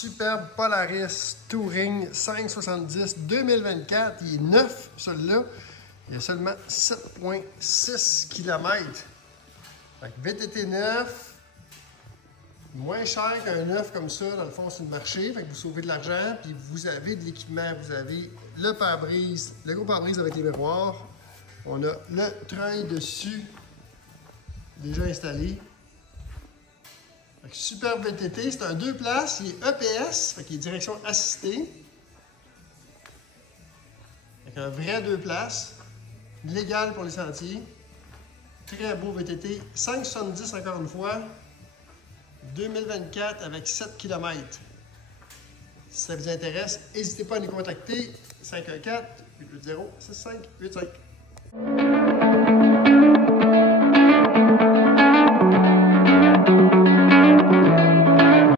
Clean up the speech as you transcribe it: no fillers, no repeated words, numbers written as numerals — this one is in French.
superbe Polaris Touring 570 2024. Il est neuf, celui-là. Il a seulement 7,6 km. Fait que VTT neuf, moins cher qu'un neuf comme ça, dans le fond, sur le marché. Fait que vous sauvez de l'argent, puis vous avez de l'équipement. Vous avez le pare-brise, le gros pare-brise avec les miroirs. On a le treuil dessus, déjà installé. Superbe VTT, c'est un 2 places, il est EPS, fait qu'il est direction assistée. Avec un vrai 2 places, légal pour les sentiers. Très beau VTT, 5,70 encore une fois. 2024 avec 7 km. Si ça vous intéresse, n'hésitez pas à nous contacter. 514-880-6585.